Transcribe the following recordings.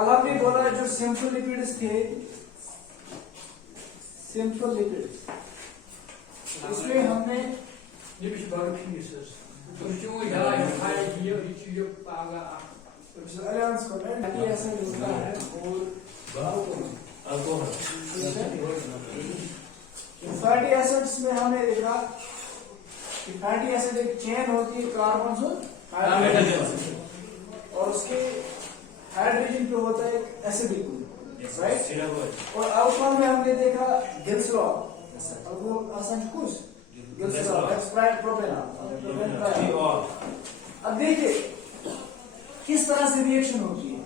कल आपने बोला जो सिंपल लिपिड्स थे, सिंपल लिपिड्स, इसमें हमने अलियांस को फैटी एसिड होता है और फैटी एसिड्स में हमने देखा कि फैटी एसिड एक चेन होती है कार्बन और उसके हाइड्रोजन पे होता है एक एसिडिक राइट। और अल्कोहल में हमने देखा ग्लिसरॉल, अल्कोहल आसान कुछ ग्लिसरॉल प्रोपेनॉल। अब देखिए किस तरह से रिएक्शन होती है।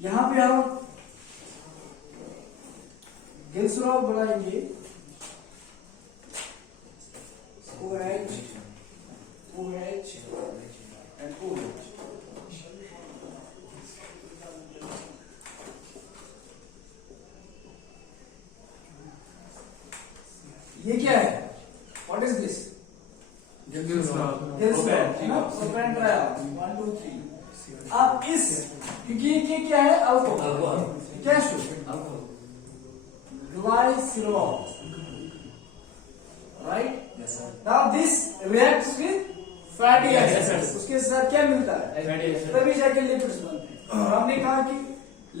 यहां पे हम ग्लिसरॉल बनाएंगे OH, OH and OH। ये क्या है? What is this? Propane trial 1 2 3। अब इस ये क्या है? अल्कोहल। क्या है? Glycerol, right. Now this reacts with fatty acid, उसके साथ क्या मिलता है? तभी जाके लिपिड्स बनते हैं। हमने कहा कि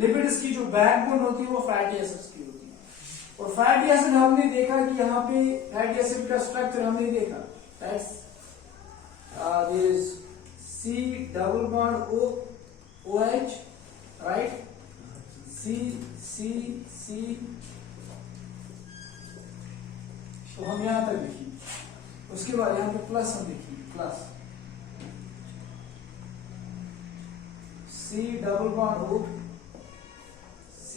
लिपिड्स की जो बैकबोन होती है वो फैटी एसिड्स की होती है। और फैटी एसिड हमने देखा कि यहाँ पे फैटी एसिड का स्ट्रक्चर हमने देखा, that's there is C double bond OH, right? C तो हम यहां तक लिखेंगे, उसके बाद यहां पे प्लस हम लिखेंगे, plus C double bond O, C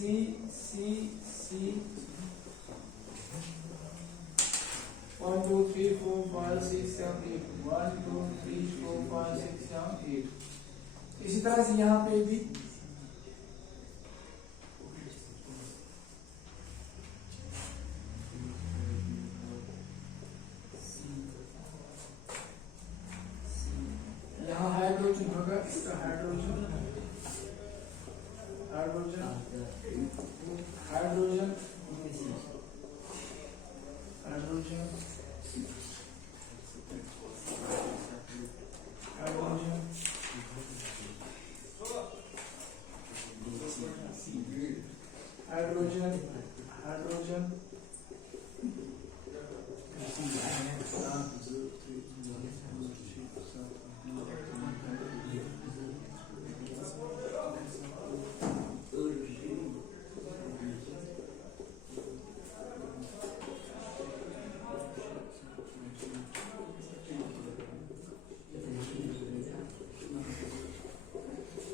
1 2 3 4 5 6 7 8 1 2 3 4 5 6 7 8। इसी तरह से यहां पे भी यहाँ हाइड्रोजन होगा, इसका hydrogen hydrogen hydrogen hydrogen hydrogen hydrogen hydrogen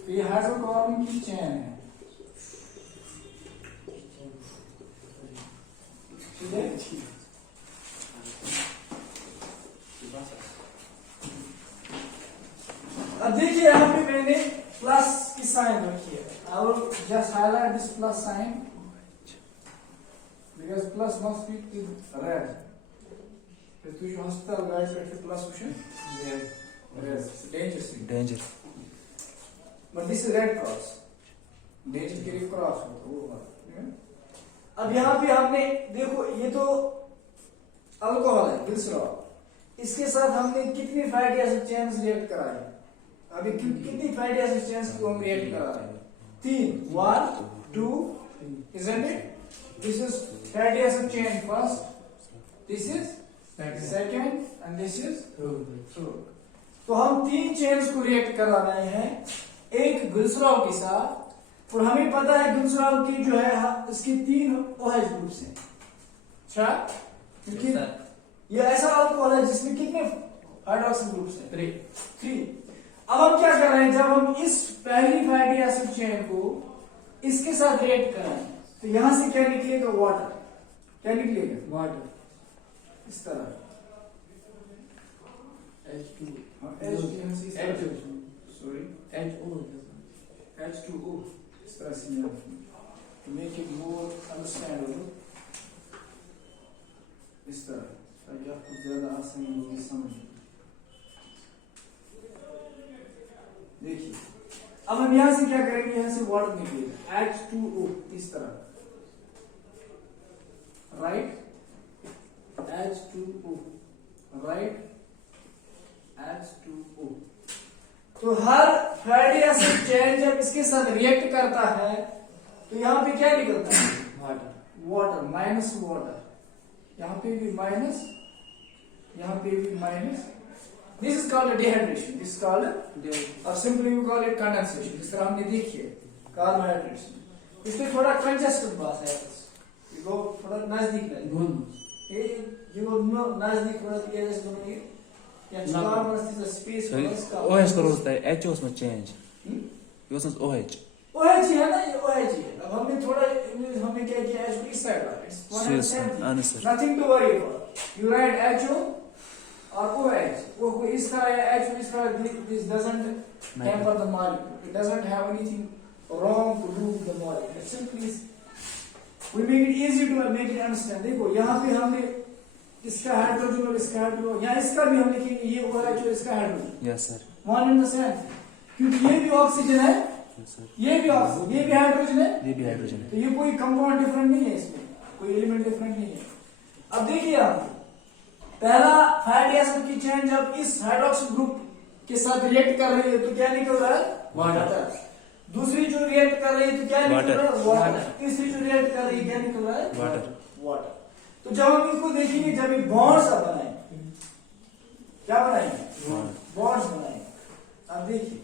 ये हाइड्रोकार्बन की चेन है, ठीक है। अब देखिए यहाँ पे मैंने प्लस की साइन रखी है। I will just highlight this plus sign because plus must be in red. फिर तू जो हॉस्पिटल गाइड पे plus question danger but this is red cross, danger के लिए क्रॉस होता है वो। अब यहाँ पे हमने देखो ये तो अल्कोहल है ग्लिसरॉल, इसके साथ हमने कितनी फैटी एसिड चेन्स रिएक्ट कराई? अभी कितनी फैटी एसिड चेन्स को हम रिएक्ट करा रहे हैं? 3 1 2, isn't it? This is fatty acid chain first, this is second and this is third। तो हम 3 चेन्स को रिएक्ट करा रहे हैं एक ग्लिसरॉल के साथ। और हमें पता है ग्लिसरॉल की जो है इसकी 3 OH ग्रुप्स हैं। अच्छा, क्योंकि ये ऐसा अल्कोहल है जिसमें कितने हाइड्रोक्सिल ग्रुप्स हैं? 3। अब हम क्या कर रहे हैं, जब हम इस पहली फैटी एसिड चेन को इसके साथ रिएक्ट कराएं तो यहां से क्या निकलेगा? वाटर। क्या निकलेगा? वाटर। इस तरह H2O इस तरह से to make it more understandable, इस तरह ताकि आपको ज्यादा आसानी होगी समझ। देखिए अब हम यहां से क्या करेंगे, यहां से वाटर निकलेगा H2O इस तरह, राइट, H2O, राइट, H2O। तो हर फैटी एसिड चेन जब इसके साथ रिएक्ट करता है तो यहां पे क्या निकलता है, वाटर, वाटर माइनस वाटर, यहां पे भी माइनस, यहां पे भी minus. This is called dehydration, this is called, और simply we call it condensation. जिस तरह हमने देखी है कार्बोहाइड्रेट्स, इसमें थोड़ा कंजेस्टेड बात है, ये वो थोड़ा नजदीक है, ये वो नजदीक थोड़ा दिया जैसे दोनों ये या कार्बन स्पेस का OH करो होता है, H उसमें चेंज, ये उसमें OH OH है ना, ये OH है। अब हमने थोड़ा हमने क्या किया, H को इस साइड रखा, it's one and same, nothing to worry about, you right HO और OH, वो कोई इस तरह है, H इस तरह, this doesn't hamper the molecule, it doesn't have anything wrong to do with the molecule, it simply we make it easy to make it understand। देखो यहाँ पे हमने इसका हाइड्रोजन और इसका हाइड्रोजन, यहाँ इसका भी हम लिखेंगे ये OH और इसका hydrogen, yes sir, one and the same, क्योंकि ये भी ऑक्सीजन है, ये भी ऑक्सीजन, ये भी हाइड्रोजन है, ये भी हाइड्रोजन है, तो ये कोई कंपाउंड डिफरेंट नहीं है, इसमें कोई एलिमेंट डिफरेंट नहीं है। अब देखिए आप, पहला फैटी एसिड की चेन जब इस हाइड्रोक्सिल ग्रुप के साथ रिएक्ट कर रही है तो क्या निकल रहा है, वाटर। दूसरी जो रिएक्ट कर रही है तो क्या निकल रहा है, वाटर। तीसरी जो रिएक्ट कर रही है क्या निकल रहा है, वाटर, वाटर। तो जब हम इनको देखेंगे, जब ये बॉन्ड्स बनाएंगे, क्या बनाएंगे, बॉन्ड्स बनाएंगे। अब देखिए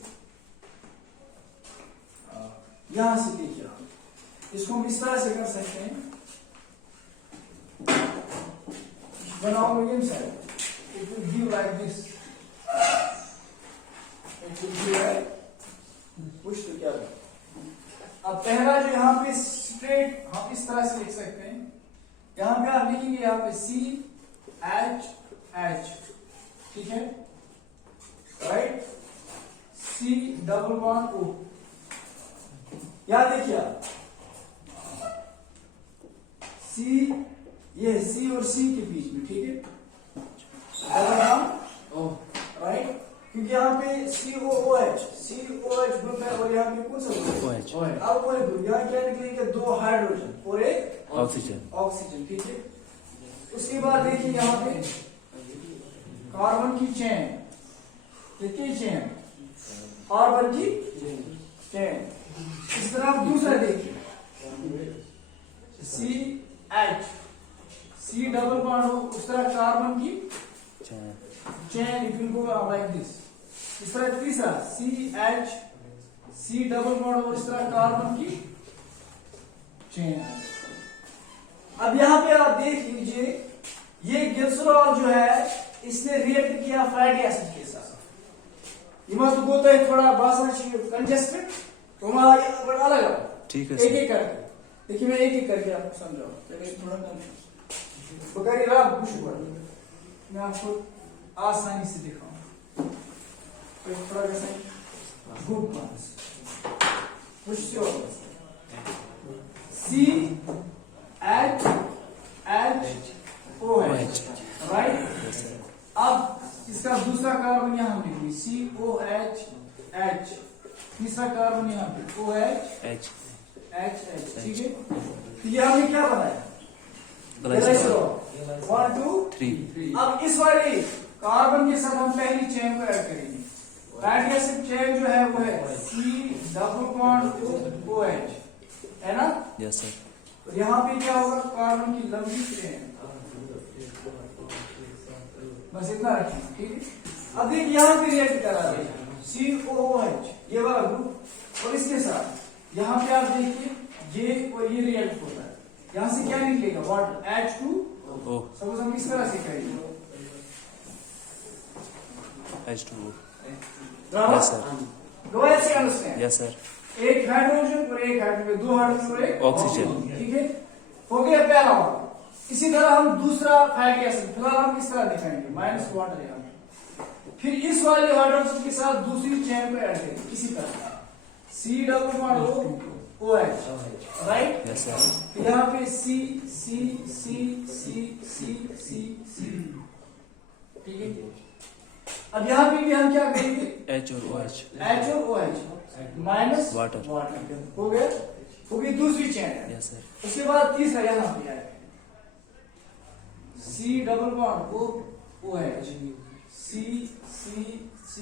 यहां से देखिए आप, इसको हम इस तरह से कर सकते हैं, बनाओ medium side, it will give like this, it will give like कुछ तो क्या। अब पहला जो यहाँ पे स्ट्रेट हम इस तरह से लिख सकते हैं, यहां पे आप लिखेंगे यहाँ पे CH, ठीक है, right, C double bond O। यहां देखिए आप, C, ये C और C के बीच में, ठीक है, डबल बॉन्ड O, राइट, क्योंकि यहाँ पे COOH ग्रुप है और यहाँ पे कौन सा ग्रुप है, अब वो ग्रुप, यहाँ क्या निकलेंगे, दो हाइड्रोजन और एक ऑक्सीजन, ठीक है। उसके बाद देखिए यहाँ पे कार्बन की चेन, कितनी चेन, कार्बन की चेन। इस तरह आप दूसरा देखिए, CH, C डबल बॉन्ड हो, उस तरह कार्बन की chain, it will go like this. इस तरह तीसरा CH, C डबल बॉन्ड और इस तरह कार्बन की चेन। अब यहां पे आप देख लीजिए, ये ग्लिसरॉल जो है इसने रिएक्ट किया फैटी एसिड के साथ, ये मस्त होता है थोड़ा बासा कंजेस्टेड, तो हमारा अलग अलग, ठीक है, एक एक करके देखिए, मैं एक एक करके आपको समझाऊं, थोड़ा कंफ्यूज बकरी रहा कुछ मैं आपको आसानी से दिखाऊं, थोड़ा कैसे ग्रुप मास कुछ CHOH, राइट। अब इसका दूसरा कार्बन यहां पे COH, तीसरा कार्बन यहां पे OH, ठीक है। तो ये हमने क्या बनाया, 1 2 3। अब इस वाले कार्बन के साथ हम पहली चेन को ऐड करेंगे, फैटी एसिड चेन जो है वो है C डबल बॉन्ड OH, है ना, यस सर। तो यहाँ पे क्या होगा, कार्बन की लंबी चेन, बस इतना रखें, ठीक है। अब देखिए यहाँ पे रिएक्ट करा रहे हैं COOH, ये वाला ग्रुप, और इसके साथ यहाँ पे आप देखिए ये और ये रिएक्ट होता है, यहाँ से क्या निकलेगा, वाटर, H2O। सपोज हम इस तरह से करेंगे, H2O, यस सर, दो ऐसे अंडरस्टैंड, यस सर, एक हाइड्रोजन और एक हाइड्रोजन, दो हाइड्रोजन और एक ऑक्सीजन, ठीक है, हो गया पहला वाला। इसी तरह हम दूसरा फैटी एसिड, फिलहाल हम इस तरह दिखाएंगे, माइनस वाटर यहाँ पे, फिर इस वाले हाइड्रोजन के साथ दूसरी चेन को ऐड करेंगे इसी तरह, C double bond OH, right, yes sir. यहाँ पे C C C C C C C, ठीक है। अब यहाँ पे भी हम क्या करेंगे, H और OH H और OH माइनस Water. वाटर हो गया, हो गई दूसरी चेन है। yes sir उसके बाद तीसरा यहाँ पे आएगा C double bond OH C C C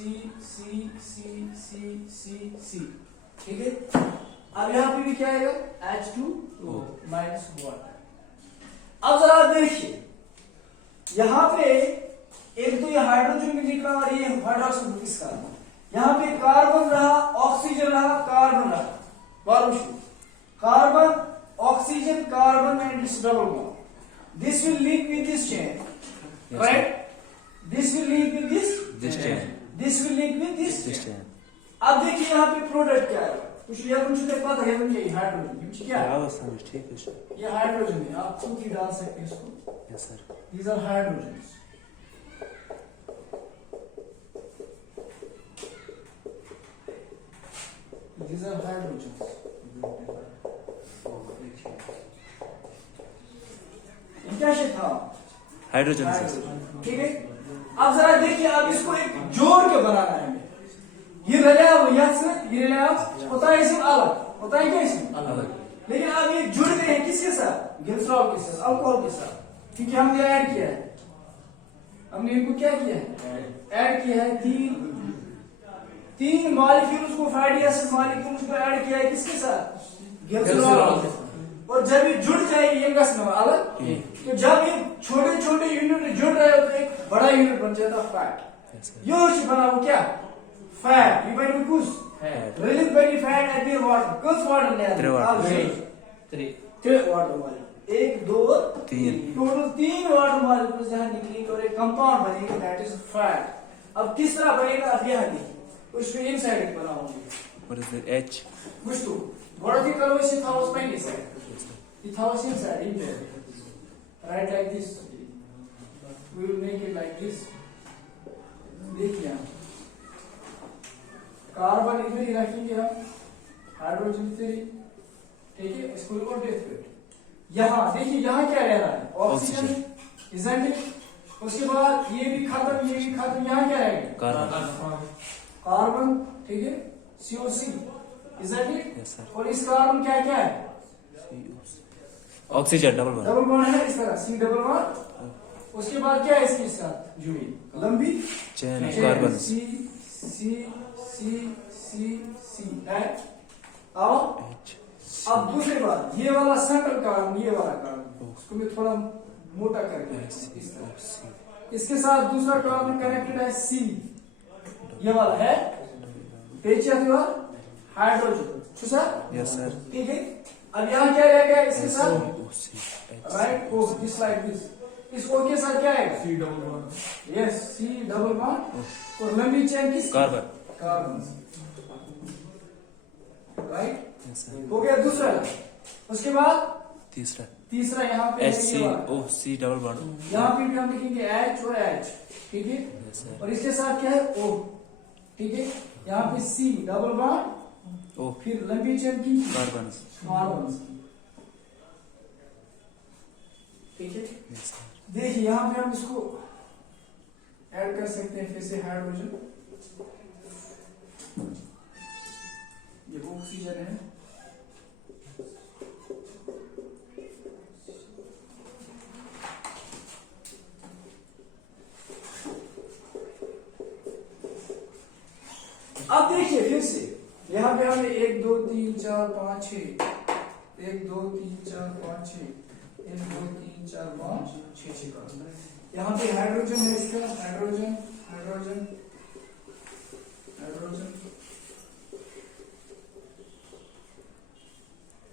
C C C C C, ठीक है। अब यहाँ पे भी क्या आएगा H2O माइनस वाटर। अब जरा देखिए यहाँ पे एक तो ये हाइड्रोजन भी निकला और ये हाइड्रोक्सिल ग्रुप इसका, यहाँ पे कार्बन रहा, ऑक्सीजन रहा, कार्बन रहा, carbon oxygen carbon and it's double bond, this will link with this chain, right, this will link with this chain this will link with this this. chain अब देखिए यहाँ पे प्रोडक्ट क्या है, कुछ या कुछ पता है मुझे, हाइड्रोजन क्या है, yeah समझ ठीक है sir ये हाइड्रोजन है, आप खुद ही डाल सकते हैं इसको, yes sir these are hydrogens, these are hydrogens, क्या शेप था, hydrogen sir ठीक है। अब जरा देखिए, अब इसको एक जोड़ के बनाना है हमें, ये रला ये रला होता है इसमें अलग, होता है क्या इसमें अलग, लेकिन अब ये जुड़ गए हैं किसके साथ, ग्लिसरॉल के साथ, अल्कोहल के साथ, क्योंकि हमने ऐड किया है, हमने इनको क्या किया है, ऐड किया है, तीन मॉलिक्यूल्स को फैटी एसिड मॉलिक्यूल्स को ऐड किया है किसके साथ, ग्लिसरॉल के साथ। और जब ये जुड़ जाएगी ये अलग, तो जब ये छोटे छोटे यूनिट जुड़ रहे हो तो एक बड़ा यूनिट बन जाता है फैट, yes sir ये बना वो क्या, फैट, ये बनी कुछ release by the fat at the water, कुछ वाटर ले Three water. Three water molecule, एक दो तीन, टोटल 3 वाटर मॉलिक्यूल्स यहाँ निकलेंगे और एक कंपाउंड बनेगा दैट इज फैट। अब किस तरह बनेगा, अब यहाँ देखिए, उसमें इनसाइड बना होगा, what is the H कुछ तो vertical way से था उसमें inside, it was inside in there, right like this, we will make it like this, देखिए कार्बन इधर ही रखेंगे हम, हाइड्रोजन इधर ही, ठीक है, इसको उल्टे पे, यहाँ देखिए यहाँ क्या रह रहा है, ऑक्सीजन, isn't it? उसके बाद ये भी खत्म, यहाँ क्या रहेगा, कार्बन, ठीक है, COC, isn't it? yes sir और इस कार्बन क्या क्या है, oxygen double bond double bond है इस तरह, C डबल बॉन्ड, उसके बाद क्या है इसके साथ जुड़ी लंबी chain of carbon C C C C C है। और H अब दूसरी बात, ये वाला सेंट्रल कार्बन, ये वाला कार्बन, उसको मैं थोड़ा मोटा करके इस तरह, इसके साथ दूसरा कार्बन कनेक्टेड है C, ये वाला है हाइड्रोजन, yes sir ठीक है। अब यहाँ क्या रह गया इसके साथ, OC right, O this like this, इस O के साथ क्या आएगा, C double bond, yes C double bond, और लंबी चेन किस, carbon carbon, right, yes sir हो गया दूसरा। उसके बाद तीसरा यहाँ पे HCOC double bond यहाँ पे भी हम लिखेंगे H और H, ठीक है, yes sir और इसके साथ क्या है O, ठीक है, यहाँ पे C डबल बॉन्ड, O फिर लंबी चेन की carbon कार्बन, ठीक है। yes sir देखिए यहाँ पे हम इसको ऐड कर सकते हैं फिर से हाइड्रोजन, ये ऑक्सीजन है, अब देखिए फिर से यहाँ पे हमने 1 2 3 4 5 6, 1 2 3 4 5 6, 1 2 3 4 5 6 का, यहाँ पे हाइड्रोजन है, इसका हाइड्रोजन हाइड्रोजन हाइड्रोजन,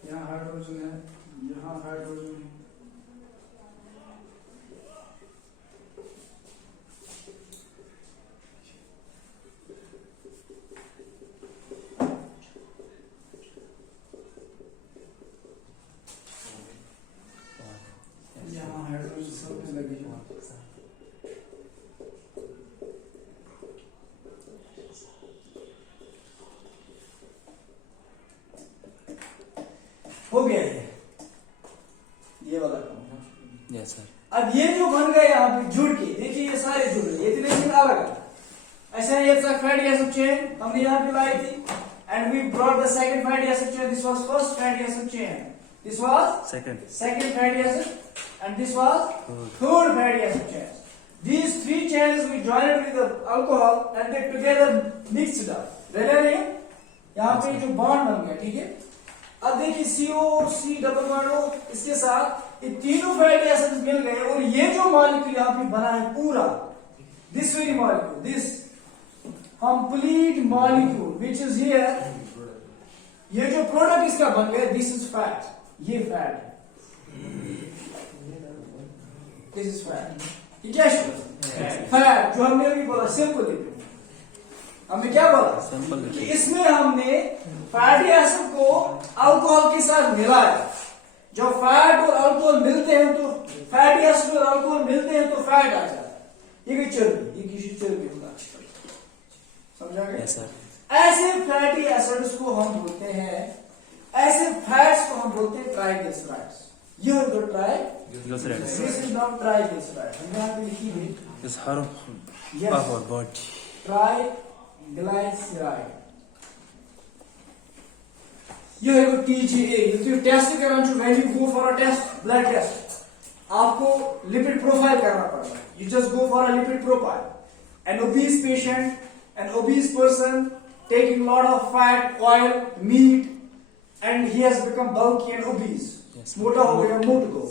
यहाँ हाइड्रोजन है, यहाँ हाइड्रोजन है, यहाँ हाइड्रोजन सब में लगे हैं। हो गया ये वाला काम। yes sir अब ये जो बन गए यहाँ पे जुड़ के, देखिए ये सारे जुड़ गए, ये इतने अलग है, ऐसा ये fatty acid chain हमने यहाँ पे लाई थी, and we brought the second fatty acid chain. This was first fatty acid chain. This was Second. second fatty acid, and this was third fatty acid chain. These three chains we joined with the alcohol and they together mixed up. Ready नहीं? यहाँ पे जो bond बन गया, ठीक है? अब देखिए CO और C डबल बॉन्ड हो, इसके साथ ये तीनों फैटी एसिड्स मिल गए और ये जो मॉलिक्यूल यहाँ पे बना है पूरा, this very molecule, this complete molecule which is here, ये जो प्रोडक्ट इसका बन गया, this is fat, ये फैट है, this is fat, ये क्या है? फैट, जो हमने अभी बोला सिंपल लिपिड। हमने क्या बोला? सिंपल कि इसमें हमने फैटी एसिड को अल्कोहल के साथ मिलाया। जब फैट और अल्कोहल मिलते हैं तो फैटी एसिड और अल्कोहल मिलते हैं तो फैट आ जाता है। ये चर्बी, ये किसी चर्बी होगा, समझा गया? Yes, sir. ऐसे फैटी एसिड्स को हम बोलते हैं, ऐसे फैट्स को हम बोलते हैं ट्राइग्लिसराइड्स। यह जो Glycerides. This is not triglyceride, हम यहाँ पे लिखी हुई It's harmful Yes. for our body. Triglyceride. यह है वो TGA। यदि टेस्ट करना चाहिए, when you go for a test, blood test, आपको लिपिड प्रोफाइल करना पड़ता है। You just go for a lipid profile. An obese patient, an obese person taking lot of fat, oil, meat, and he has become bulky and obese. Yes. मोटा हो गया, मोट को।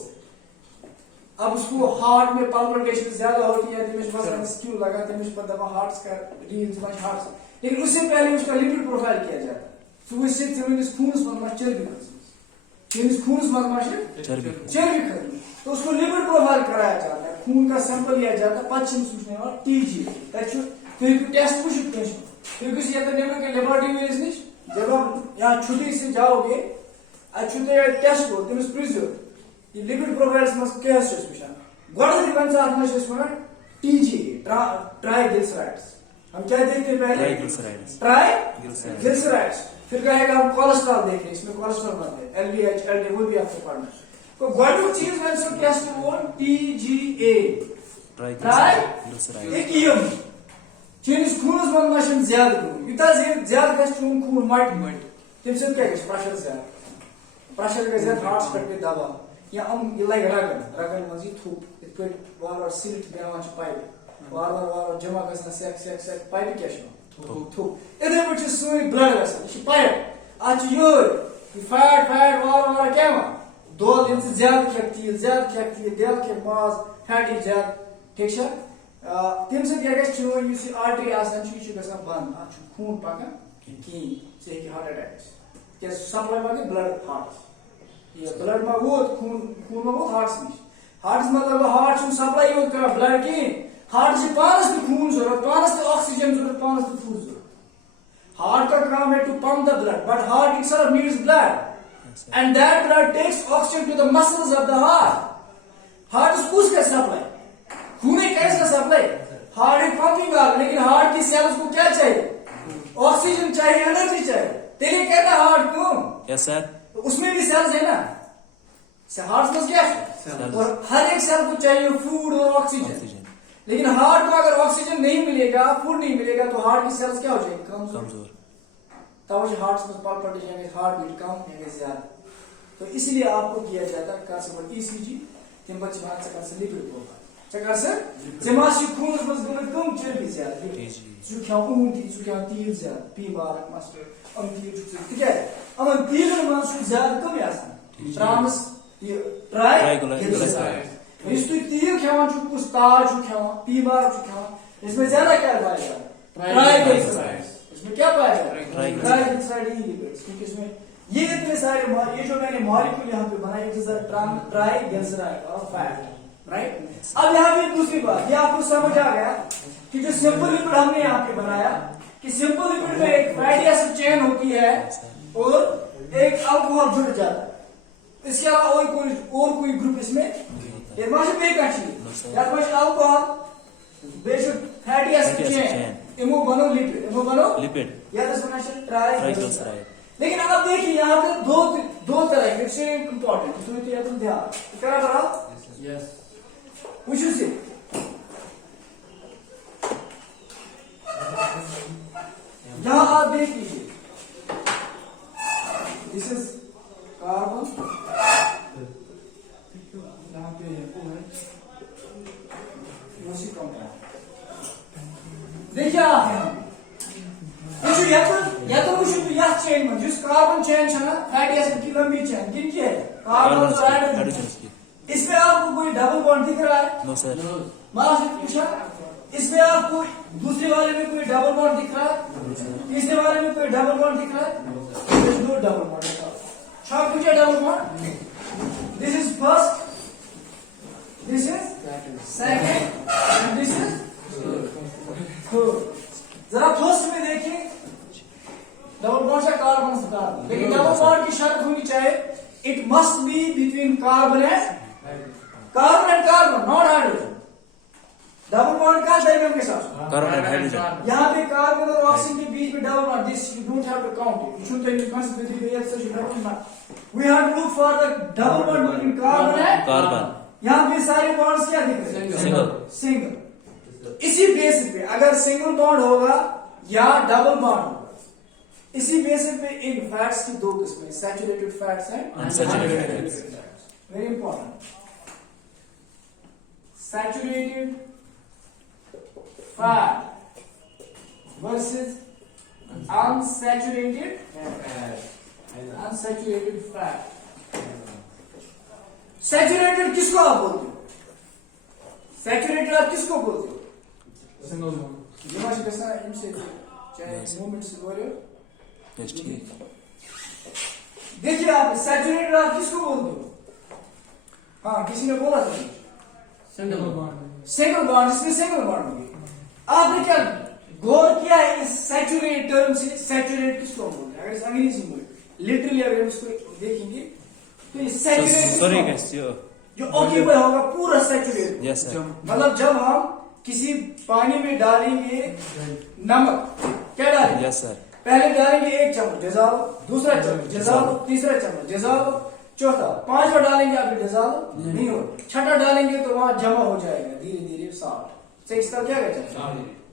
अब उसको हार्ट में पल्पिटेशन ज्यादा होती है, तमिस बस क्यों लगा, तमिस पर दबा हार्ट्स का रील्स में हार्ट्स, लेकिन उससे पहले उसका लिपिड प्रोफाइल किया जाता है। तो इससे तमिस खून में चर्बी खत्म, तमिस खून में चर्बी खत्म, तो उसको लिपिड प्रोफाइल कराया जाता है, खून का सैंपल लिया जाता है, पश्चिम सूचने वाला TGA, फिर टेस्ट कुछ क्योंकि लेबोरेटरी में इस जब आप यहाँ छुट्टी से जाओगे, छुट्टी टेस्ट को तमिस प्रिज्यो ये लिपिड प्रोफाइल्स में क्या है गोल्ड बन TGA, ट्राइग्लिसराइड्स। हम क्या देखते हैं पहले? ट्राइग्लिसराइड्स। फिर कहेगा हम कोलेस्ट्रॉल देख रहे हैं, इसमें कोलेस्ट्रॉल बनते हैं, LDH, LDL, वो भी आपको पढ़ना है। तो गोल्ड चीज में सो टेस्ट वो TGA, ट्राइग्लिसराइड। चीज खून में मशीन ज्यादा खून, इतना ज्यादा गैस चून खून मट तम से क्या गैस प्रेशर ज्यादा, प्रेशर गैस ज्यादा हार्ट्स पे दबा या हम ये लाइक रगन मजी थूप इत पे वार सिल्ट बेवान पाइप वार जमा गसना सेक पाइप क्या छो थूप इधर पे सोनी ब्लड गसन ये पाइप आज यो फैट वार क्या दो दिन से ज्यादा खक्ति दिल के मास फैटी ज्यादा, ठीक है? तम से क्या गस चो ये आर्टरी आसान छु गसन बंद, आ खून पकन की से हार्ट अटैक क्या सप्लाई मागे ब्लड हार्ट, ये ब्लड में वो खून में वो हार्ट्स मतलब हार्ट सप्लाई हो कर ब्लड की हार्ट से पानस तो खून जरूरत, पानस तो ऑक्सीजन जरूरत, पानस तो फूड जरूरत। हार्ट का काम है to pump the blood, but heart itself needs blood and that blood takes oxygen to the muscles of the heart. Heart उसका सप्लाई, खून कैसा सप्लाई, हार्ट एक पंपिंग ऑर्गन, लेकिन हार्ट की सेल्स को क्या चाहिए? ऑक्सीजन चाहिए, एनर्जी चाहिए, तेरे कहता हार्ट को। Yes sir. तो उसमें भी सेल्स है ना, हार्ट में क्या है? और हर एक सेल को चाहिए फूड और ऑक्सीजन, लेकिन हार्ट को अगर ऑक्सीजन नहीं मिलेगा, फूड नहीं मिलेगा, तो हार्ट की सेल्स क्या हो जाएगी? कमजोर। तब हार्ट में पल्पिटेशन, हार्ट बीट कम या ज्यादा, तो इसलिए आपको किया जाता है कांसेप्ट ECG, तम बच्चे बात से कांसेप्ट लिपिड प्रोफाइल चकर से जमासी खून में गुण कम चर्बी ज्यादा, जो क्या ऊन थी, जो क्या तीर ज्यादा, बीमार मास्टर हम तीर जो ठीक है, हम तीर में जो ज्यादा कम आसान ट्रांस ये ट्राइग्लिसराइड। इस तो तीर क्या जो कुछ ताज जो क्या बीमार जो क्या, इसमें ज्यादा क्या पाया जाता? ट्राइग्लिसराइड। इसमें क्या पाया जाता? ट्राइग्लिसराइड ही लिपिड्स, क्योंकि इसमें ये इतने सारे ये जो मैंने मॉलिक्यूल यहाँ पे बनाए, इट इज अ ट्राइग्लिसराइड और फैट, राइट? अब यहाँ पे दूसरी बात, ये आपको समझ आ गया कि जो सिंपल लिपिड हमने यहाँ पे बनाया कि सिंपल लिपिड में एक फैटी एसिड चेन होती है और एक अल्कोहल जुड़ जाता है, इसके अलावा और कोई ग्रुप इसमें अल्कोहल फैटी एसिड चेन इमो बनो लिपिड या ट्राइग्लिसराइड। लेकिन अब देखिए यहाँ पे दो तरह के इंपॉर्टेंट ध्यान करा बराबर। Yes Which is it? यहां आप देख लीजिए, दिस इज कार्बन, यहाँ पे है उसी कंपाउंड। देखिए आप यहाँ या तो यह चेन में जिस कार्बन चेन है ना, फैटी एसिड की लंबी चेन किनकी है? कार्बन और हाइड्रोजन की। इसमें आपको कोई डबल बॉन्ड दिख रहा है? No sir. मां से पूछा, इसमें आपको दूसरे वाले में कोई डबल बॉन्ड दिख रहा है? तीसरे वाले में कोई डबल बॉन्ड दिख रहा है? दो डबल बॉन्ड। शॉर्ट पूछा double bond. This is first, this is second and this is third. जरा फर्स्ट में देखिए, डबल बॉन्ड से कार्बन से कार्बन, लेकिन डबल बॉन्ड की शर्त होनी चाहिए, it must be between carbon and carbon, not hydrogen. Double bond का दरमियान के साथ कार्बन एंड हाइड्रोजन। यहाँ पे कार्बन और ऑक्सीजन के बीच में double bond, this you don't have to count it, you should consider the reaction you have to not, we have to look for the double bond between carbon and carbon. यहाँ पे सारे bonds क्या दिख रहे हैं? Single. इसी basis पे अगर सिंगल बॉन्ड होगा या डबल बॉन्ड होगा, इसी बेसिस पे इन फैट्स की दो किस्में, saturated fats and unsaturated fats. Very important. Saturated fat versus unsaturated fat. Saturated किसको आप बोलते हो? सैचुरेटेड आप किसको बोलते हो? यस ठीक। देखिए आप सैचुरेटेड आप किसको बोलते हो? हाँ किसी ने बोला था सिंगल बॉन्ड, इसमें सिंगल बॉन्ड होगी। आपने क्या गौर किया है इस सैचुरेट टर्म से? सैचुरेट किसको बोलते हैं? अगर इस अंग्रेजी में लिटरली अगर हम इसको देखेंगे तो ये सैचुरेट जो ऑक्यूपाई होगा पूरा सैचुरेट। Yes sir. मतलब जब हम किसी पानी में डालेंगे नमक, क्या डालेंगे? Yes sir. पहले डालेंगे 1 चम्मच डिज़ोल्व, दूसरा चम्मच डिज़ोल्व, तीसरा चम्मच डिज़ोल्व, चौथा, 5वां डालेंगे आप डिज़ोल्व नहीं हो, छठा डालेंगे तो वहां जमा हो जाएगा धीरे धीरे साल्ट। सही क्या कहते हैं?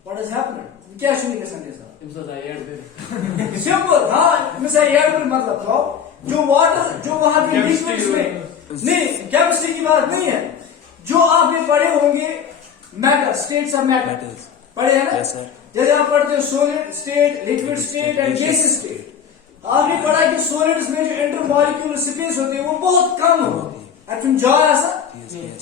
What is happening? क्या सुनिए का संदेश सिंपल। हाँ मिसाल ऐड मतलब तो जो वाटर जो वहां पे लिक्विड्स में नहीं, केमिस्ट्री की बात नहीं है, जो आपने पढ़े होंगे मैटर, स्टेट्स ऑफ मैटर पढ़े हैं ना? Yes sir. जैसे आप पढ़ते हो solid state, liquid state and gaseous state. आपने पढ़ा कि सॉलिड्स में जो इंटरमॉलिक्यूलर स्पेस होती है वो बहुत कम होती है, एक्चुअली जो ऐसा,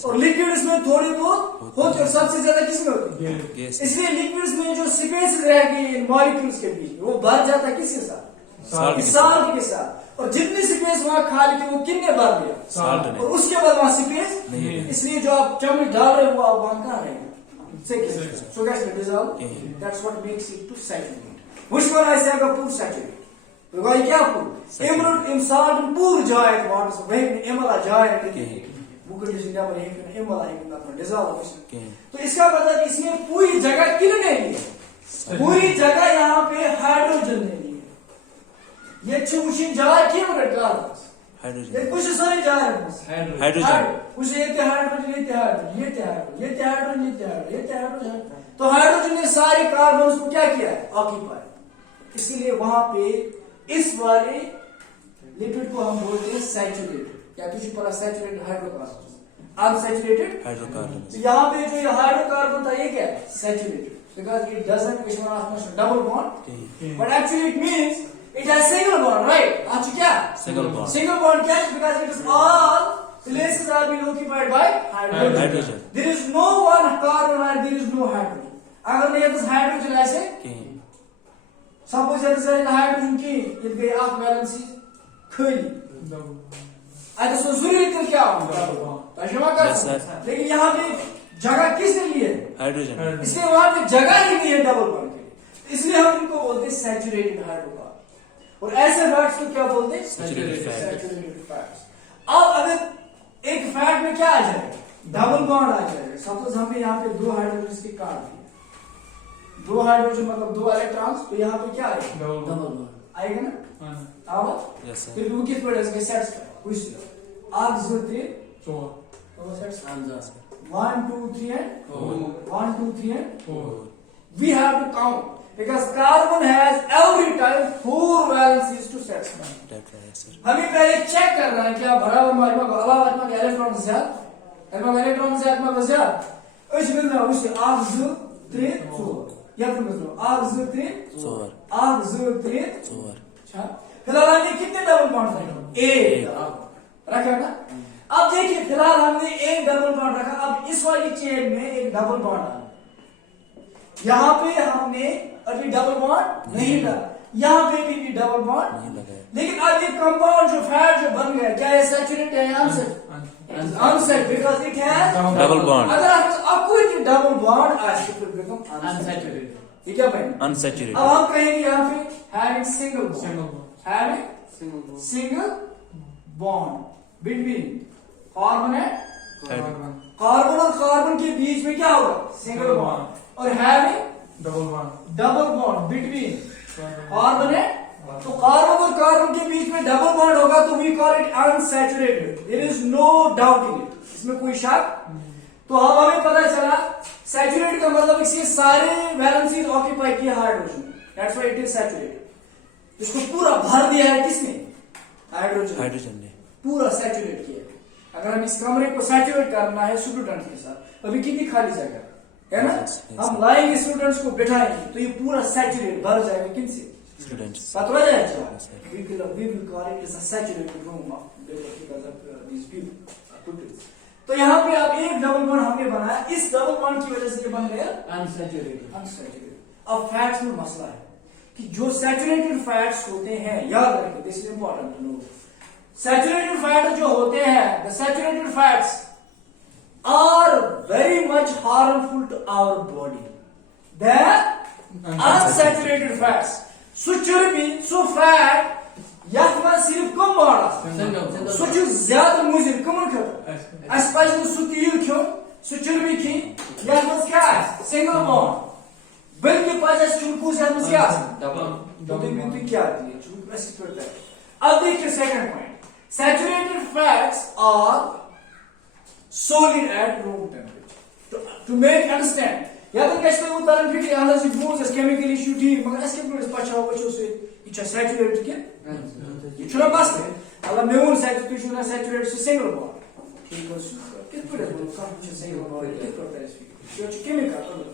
और लिक्विड्स में थोड़ी बहुत होती है, सबसे ज्यादा किसमें होती है? इसलिए लिक्विड्स में जो स्पेस रह गई मॉलिक्यूल्स के बीच में वो भर जाता है किसके साथ? साल्ट के साथ। और जितनी स्पेस वहां खाली थी वो किसने भर दिया? साल्ट ने। और उसके बाद वहां स्पेस नहीं, इसलिए जो आप चम्मच डाल रहे हो वो आप वहां कहां रहेंगे? So guys, dissolve. That's what makes it to saturate. Which one I say I got pure saturate? Because क्या pure? Emerald, salt, pure giant waters. वही emerald giant है। वो कंडीशन क्या बनी है? emerald है कि dissolve। तो इसका मतलब इसमें पूरी जगह किसने ली है? पूरी जगह यहाँ पे हाइड्रोजन ने ली है। ये चूषी जार क्यों रखा? हाइड्रोजन। ये कुछ सारे जार हैं। हाइड्रोजन। कुछ ये हाइड्रोजन, तो हाइड्रोजन ने सारे कार्बन को क्या किया है? ऑक्यूपाई। इसलिए वहां पे इस वाले लिपिड को हम बोलते हैं सैचुरेटेड, या तुझे पता सैचुरेटेड हाइड्रोकार्बन, अनसैचुरेटेड हाइड्रोकार्बन। तो यहाँ पे जो हाइड्रोकार्बन था ये क्या है? Saturated, because it doesn't double bond, but actually it means it has single bond, right? Acha kya? Single bond. Single bond kya? Because it is all places are being occupied by hydrogen. There is no one carbon and there is no hydrogen. अगर नहीं है तो hydrogen ऐसे suppose यदि hydrogen की ये गई आप बैलेंस खाली तो जरूरी तो क्या होगा? लेकिन यहाँ पे जगह किसने ली है? हाइड्रोजन। इसलिए वहां पे जगह ही नहीं है डबल बॉन्ड के लिए, इसलिए हम इनको बोलते हैं सैचुरेटेड हाइड्रोकार्बन। और ऐसे फैट्स को क्या बोलते हैं? Saturated fats. अब अगर एक फैट में क्या आ जाएगा? डबल बॉन्ड आ जाएगा। सपोज हमें यहाँ पे 2 हाइड्रोजन की काट दी, 2 हाइड्रोजन मतलब 2 इलेक्ट्रॉन्स, तो यहाँ पे क्या आएगा? डबल बॉन्ड आएगा ना? अब फिर वो किस पर सेटिस्फाई कुछ आप 0 3 4 1 2 3 and 4 1 2 3 and 4 we have to count because carbon has every time 4 valencies to satisfy. हमें पहले चेक करना है क्या बराबर मात्रा को अलावा मात्रा के इलेक्ट्रॉन से आत्मा बजा इस में ना उसे आग ज़ 3 4 या फिर मतलब आग ज़ 3 4 आग ज़ 3 4 अच्छा फिलहाल हमने कितने डबल बॉन्ड रखे एक रखा ना अब देखिए फिलहाल हमने एक डबल बॉन्ड रखा अब इस वाली चेन में एक डबल बॉन्ड आया यहाँ पे हमने अभी डबल बॉन्ड नहीं डाला यहाँ पे भी डबल बॉन्ड नहीं लगाया लेकिन अब ये कंपाउंड जो फैट जो बन गया क्या ये सैचुरेटेड है unsaturated because it has double bond अगर आपको ये डबल बॉन्ड आज तो बिकम अनसैचुरेटेड ये क्या बनेगा अनसैचुरेटेड अब हम कहेंगे यहाँ पे having single bond between carbon and carbon और कार्बन के बीच में क्या होगा सिंगल बॉन्ड और having double bond between carbon and तो कार्बन और कार्बन के बीच में डबल बॉन्ड होगा तो we call it unsaturated there is no doubt in it इसमें कोई शक तो अब हमें पता चला सैचुरेटेड का मतलब इसके सारे वैलेंसीज ऑक्यूपाई किया hydrogen that's why it is saturated इसको पूरा भर दिया है किसने हाइड्रोजन ने पूरा सैचुरेट किया अगर हम इस कमरे को सैचुरेट करना है स्टूडेंट्स के साथ अभी कितनी खाली जगह है ना हम लाएंगे स्टूडेंट्स को बिठाएंगे तो ये पूरा सैचुरेट भर जाएगा किनसे स्टूडेंट्स पता लग जाएगा we will call it as a saturated room because of these people तो यहाँ पे अब एक डबल बॉन्ड हमने बनाया इस डबल बॉन्ड की वजह से ये बन गया अनसैचुरेटेड अब फैट्स में मसला है कि जो सैचुरेटेड फैट्स होते हैं याद रखिए this is important to know saturated fat जो होते हैं the saturated fats are very much harmful to our body the unsaturated fats so चर्बी सो फैट यथ में सिर्फ कम बॉन्ड सो ज्यादा मुजिर कमन खतर अस पज सो तील खन सो चर्बी खी यथ में क्या सिंगल बॉन्ड बल्कि पज चुनकूस यथ में क्या तो क्या अब देखिए second point saturated fats are solid at room temperature to make understand या तो कैसे वो तरंग फिर अंदर से बोझ है केमिकल इशू थी मगर इसके प्रोसेस पछा बचो से ये सैचुरेटेड के ये छोटा बस है अगर मैं उन सैचुरेशन ना सैचुरेटेड से सिंगल बॉन्ड ठीक है किस पर है काम से सिंगल बॉन्ड किस पर है इसकी जो केमिकल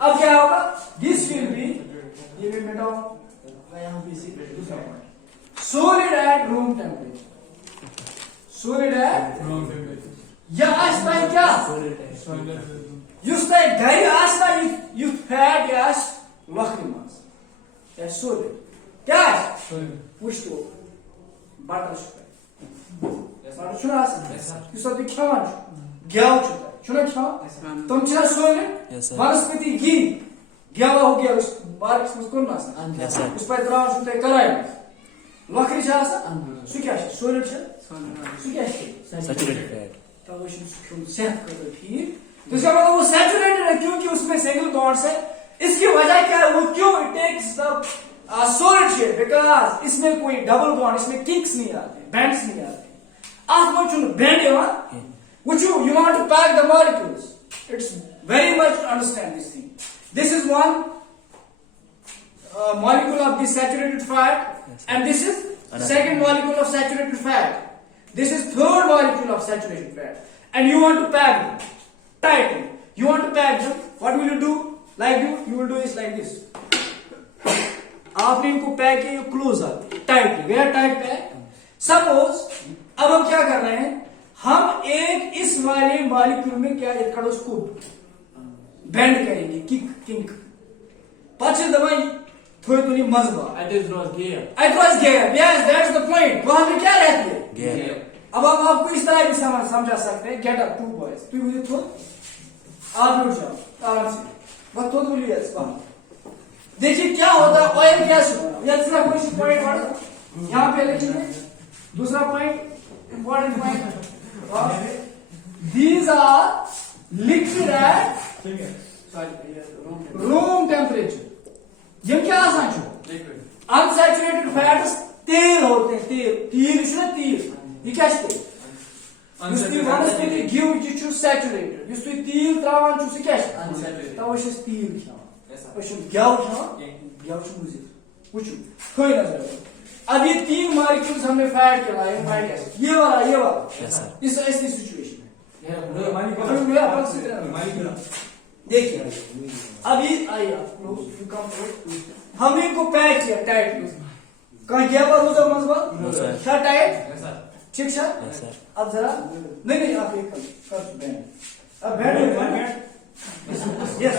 अब क्या होगा दिस विल बी ये भी मिटाओ यहां पे इसी दूसरा point solid at room temperature solid at room temperature या आस्ता क्या युस्ता गई आस्ता यु फैट यास लखनी मास या solid क्या पुश तो बटर शुगर शुना युस्ता तो खान ग्याव शुना खान तुम छा solid वनस्पति घी ग्याव हो गया उस बारिश में कौन मास उस पर द्राव शुते कराई लखनी छा सु क्या solid छा सु क्या सैचुरेटेड फैट तो वो सेहत को ठीक तो इसका मतलब वो सैचुरेटेड है क्योंकि उसमें सिंगल बॉन्ड्स है इसकी वजह क्या है वो क्यों it takes the solid shape because इसमें कोई डबल बॉन्ड इसमें किक्स नहीं आते बैंड्स नहीं आते आप मुझे बैंड है वहां which you want to pack the molecules it's very much to understand this thing this is one molecule of the saturated fat and this is second molecule of saturated fat this is third molecule of saturated fat and you want to pack them tightly you want to pack them what will you do like you will do is like this आपने इनको pack किया close आते tightly where tight pack suppose अब हम क्या कर रहे हैं हम एक इस वाले मॉलिक्यूल में क्या करो उसको बेंड करेंगे किंक पछे दवाई थोड़ी थोड़ी मजबा एटवाज गया यस दैट्स द पॉइंट वहां पे क्या रहती है अब हम आपको इस तरह भी समझा सकते हैं गेट अप टू बॉयज तू मुझे थोड़ा आप उठ जाओ आराम से बस थोड़ा बोलिए देखिए क्या होता है ऑयल गैस या दूसरा कोई पॉइंट यहां पे लिखेंगे दूसरा point important point these are liquid at room temperature ये क्या आसान छो अनसैचुरेटेड फैट्स तेल होते हैं तेल ये क्या तेल वनस्पति गिव यह सैचुरेटेड तील त्रावान क्या तेल खेवान गेव खेवान यह मुझे पूछू कोई नजर। अब ये 3 मॉलिक्यूल्स हमने फैट के लाए, फैट एसिड ये वाला यस सर इस ऐसी सिचुएशन है। देखिए अब ये आइए आप लोग हमने इनको पैक किया टाइट, कहीं गया पर रोजा मजबूत नो सर क्या टाइट ठीक है। यस सर अब जरा नहीं आप एक कर बैंड, अब बैंड यस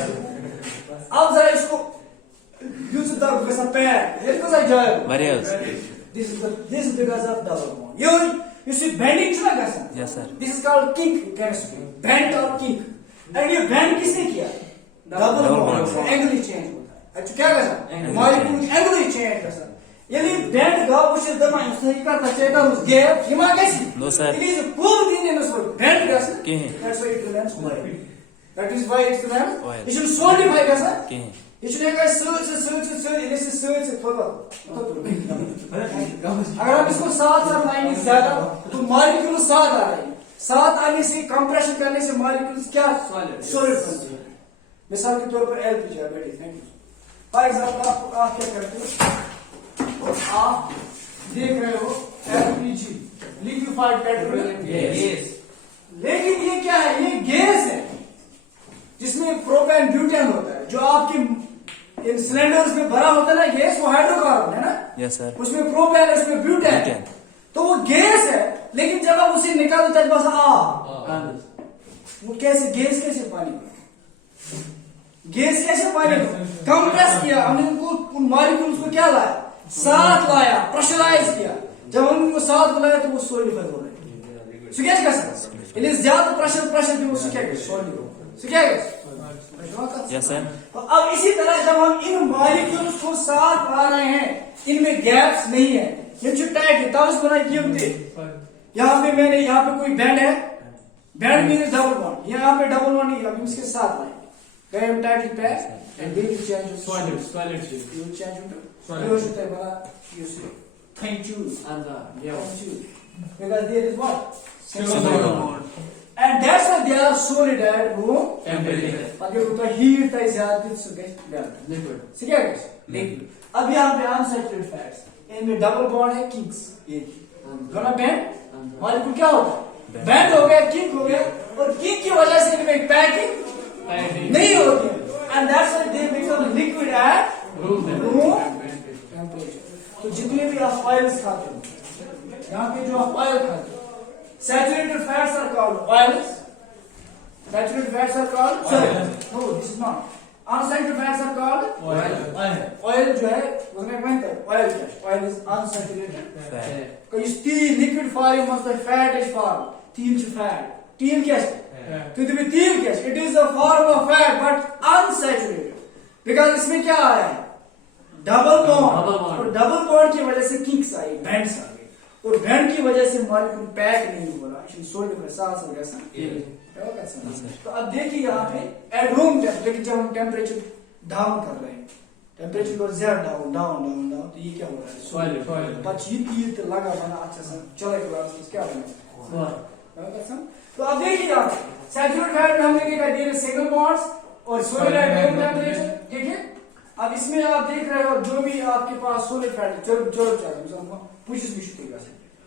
अब जरा इसको यूज द कैसा पैक ये कैसा जाए various this is because of double bond you see bending चुना कैसा yes sir this is called kink chemistry bend or kink and ये bend किसने किया double bond एंगल ही चेंज होता है अच्छा क्या कैसा मॉलिक्यूल एंगल ही चेंज कैसा यदि bend का कुछ दमा उसने क्या करता है उस गैप ये मार कैसी no sir it is cool thing in this world bend कैसा कहीं that's why it remains white that is why it remains White. it should solidify कैसा कहीं ये चुने का सर्च इसे सर्च थोड़ा अगर आप इसको साथ लाएंगे ज्यादा तो मॉलिक्यूल साथ आ रहे हैं, साथ आने से कंप्रेशन करने से मॉलिक्यूल्स क्या सॉलिड बनते हैं। मिसाल के तौर पर एलपीजी बैठी थैंक यू फॉर एग्जांपल आप क्या करते हो आप देख रहे हो एलपीजी लिक्विफाइड पेट्रोलियम गैस, लेकिन ये क्या है ये गैस है जिसमें प्रोपेन ब्यूटेन होता है जो आपके इन सिलेंडर्स में भरा होता है ना गैस वो हाइड्रोकार्बन है ना यस सर उसमें प्रोपेन उसमें ब्यूटेन तो वो गैस है लेकिन जब आप उसे निकालते हैं बस वो कैसे गैस कैसे पानी कंप्रेस किया हमने उनको उन मॉलिक्यूल्स को क्या लाया साथ लाया प्रेशराइज किया जब हमने उनको साथ बुलाया तो वो सॉलिडिफाई हो रहे क्या ज्यादा प्रेशर पे वो सॉलिड यस सर तो अब इसी तरह जब हम इन मॉलिक्यूल्स को साथ ला रहे हैं इनमें गैप्स नहीं है ये जो टाइट है तब बना किए होते यहाँ पे मैंने यहाँ पे कोई बैंड है बैंड मीन्स डबल बॉन्ड यहाँ पे डबल बॉन्ड नहीं अब इसके साथ लाएंगे गए हम tightly pack and they will change solid you change you should have you say thank you and thank you because there is what Single bond. and that's why they are solid at room temperature अगर उतना heat था ज्यादा तो gas liquid ठीक है gas liquid. अब यहाँ पे unsaturated fats इनमें डबल बॉन्ड है किंग्स ये दोनों बैंड मॉलिक्यूल क्या होता है बैंड हो गया किंग हो गया और किंग की वजह से इनमें पैकिंग नहीं होती and that's why they become liquid at room temperature. तो जितने भी आप ऑयल्स खाते हो यहाँ पे जो आप ऑयल खाते हो saturated fats are called oils saturated fats are called no this is not unsaturated fats are called oil जो है उसमें बनता है ऑयल क्या ऑयल इज अनसैचुरेटेड फैट कोई स्टील लिक्विड फॉर्म मतलब फैट इज फॉर्म तीन से फैट तीन क्या है तो इसमें तीन क्या है it is a form of fat but unsaturated because इसमें क्या आया है डबल बॉन्ड और डबल बॉन्ड की वजह से किंग्स आई बैंड्स आ गए और बैंड की वजह से मॉलिक्यूल पैक नहीं हो रहा एक्चुअली सॉलिड साथ हो गया तो अब देखिए यहाँ पे एट रूम टेम्परेचर जब हम टेम्परेचर डाउन कर रहे हैं टेम्परेचर को ज्यादा डाउन डाउन डाउन डाउन तो ये क्या हो रहा है सॉलिड पची तीर तो लगा बना अच्छा सा चले के बाद क्या बना तो अब देखिए यहाँ सैचुरेटेड फैट में हमने देखा देयर सिंगल बॉन्ड्स और सॉलिड एट रूम टेम्परेचर ठीक है। अब इसमें आप देख रहे हो जो भी आपके पास सॉलिड फैट चलो पुशिस मिशुतिगा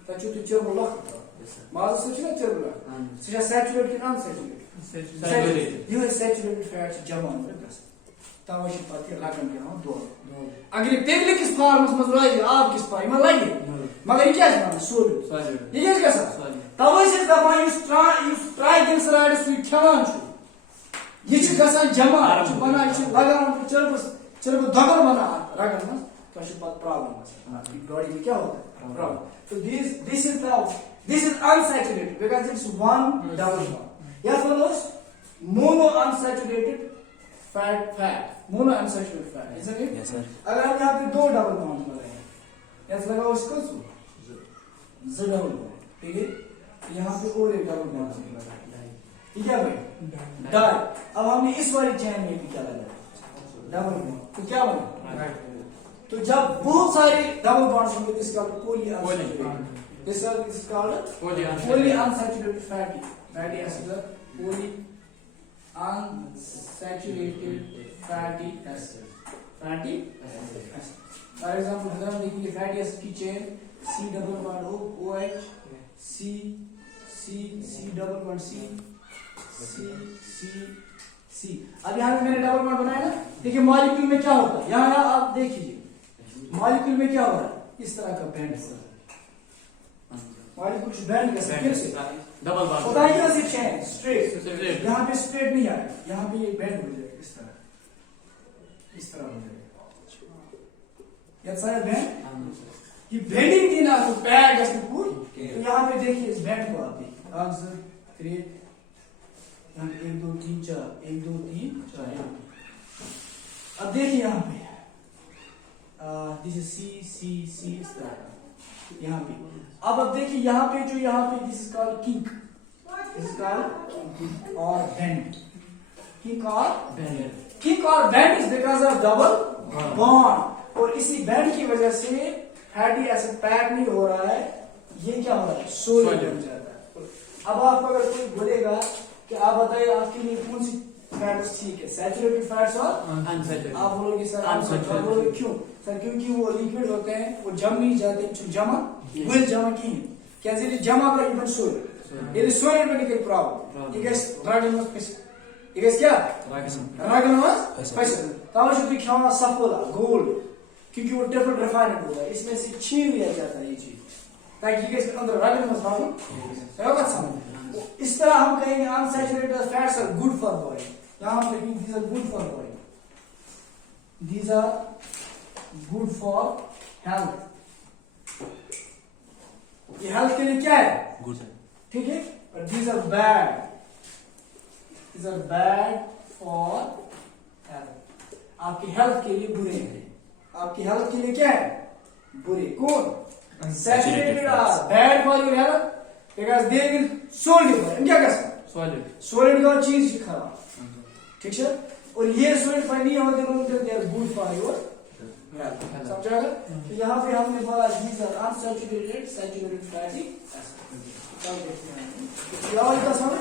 taču tu ķerbu lakta. Mazas taču ne ķerbu lakta. Seja saturated and unsaturated. You have saturated fats jaman rekas. Tava shi pati lagan ke ham do. Agar pegle kis farmas maz lagi aap kis pai ma lagi. Magar ye kya है solid. ये क्या कैसा? तवे से दबा you try this right to khalan chu. ये च गसा जमा च बना च लगान चरब दगर बना रगन मस तो श बात प्रॉब्लम है बॉडी में क्या होता है प्रॉब्लम। तो this is unsaturated because it's one double bond. Yeah, follows mono unsaturated fat mono unsaturated fat isn't it? Yes sir. अगर हम यहाँ पे दो डबल बॉन्ड लगाएंगे ऐसा लगाओ इसको z डबल बॉन्ड ठीक है यहाँ पे और एक डबल बॉन्ड लगाएंगे ठीक है भाई डाई। अब हमने इस वाली चेन में भी क्या लगाया डबल बॉन्ड तो क्या बना तो जब बहुत सारे डबल बॉन्ड्स होंगे तो इसका poly this is called polyunsaturated fatty acid polyunsaturated fatty acid fatty acid. For example अगर हम देखेंगे फैटी एसिड की chain C double bond OH C C C double bond C C C C। अब यहाँ पे मैंने डबल बॉन्ड बनाया ना, देखिए मॉलिक्यूल में क्या होता है, यहाँ आप देखिए मॉलिक्यूल में क्या हो रहा है, इस तरह का बैंड हो रहा है, मॉलिक्यूल कुछ बैंड कैसे फिर से डबल बॉन्ड होता है क्या, सिर्फ चेन स्ट्रेट, यहाँ पे स्ट्रेट नहीं आएगा, यहाँ पे ये बैंड हो जाएगा इस तरह हो जाएगा, याद बैंड ये बेंडिंग थी ना, तो पैड जैसे पूरी, तो यहाँ पे देखिए इस बैंड को आप देखिए आंसर क्रिएट 1 2 3 4 1 2 3 4। अब देखिए यहाँ पे दिस इज सी इस तरह का यहाँ पे। अब देखिए यहाँ पे जो यहाँ पे this is called kink, this is called और बेंड, किंक और bend is because of double bond, और इसी बेंड की वजह से फैटी एसिड पैक नहीं हो रहा है, ये क्या हो रहा है, सॉलिड बन जाता है। अब आपको अगर कोई बोलेगा कि आप बताइए आपके लिए कौन सी फैट्स ठीक है, सैचुरेटेड फैट्स और अनसैचुरेटेड, आप बोलोगे सर अनसैचुरेटेड, बोलोगे क्यों सर, क्योंकि वो लिक्विड होते हैं, वो जम नहीं जाते, जमा will जमा की कैसे जमा कर इवन सॉलिड, ये सॉलिड में निकल प्रॉब्लम, ये गैस रागन मस, ये गैस क्या रागन मस पैसा, ताऊ जो भी खाना सफोला गोल्ड, क्योंकि वो ट्रिपल रिफाइंड होता है, इसमें से छीन लिया जाता है ये चीज, ताकि ये इसके अंदर रागन मस प्रॉब्लम है ना समझ। इस तरह हम कहेंगे unsaturated fats are good for body, यहां पर लिखेंगे these are good for body, these are good for health, ये हेल्थ के लिए क्या है गुड, ठीक है, और these are bad for health, आपकी हेल्थ के लिए बुरे हैं, आपकी हेल्थ के लिए क्या है बुरे, कौन saturated are bad for your health because they will solidify, क्या कर सकते सॉलिड का चीज खराब, ठीक है, और ये सोलिडिफाई नहीं होते तो they are good for your health, समझा? तो यहाँ पे हमने बोला these are unsaturated saturated fatty acid, क्या समझ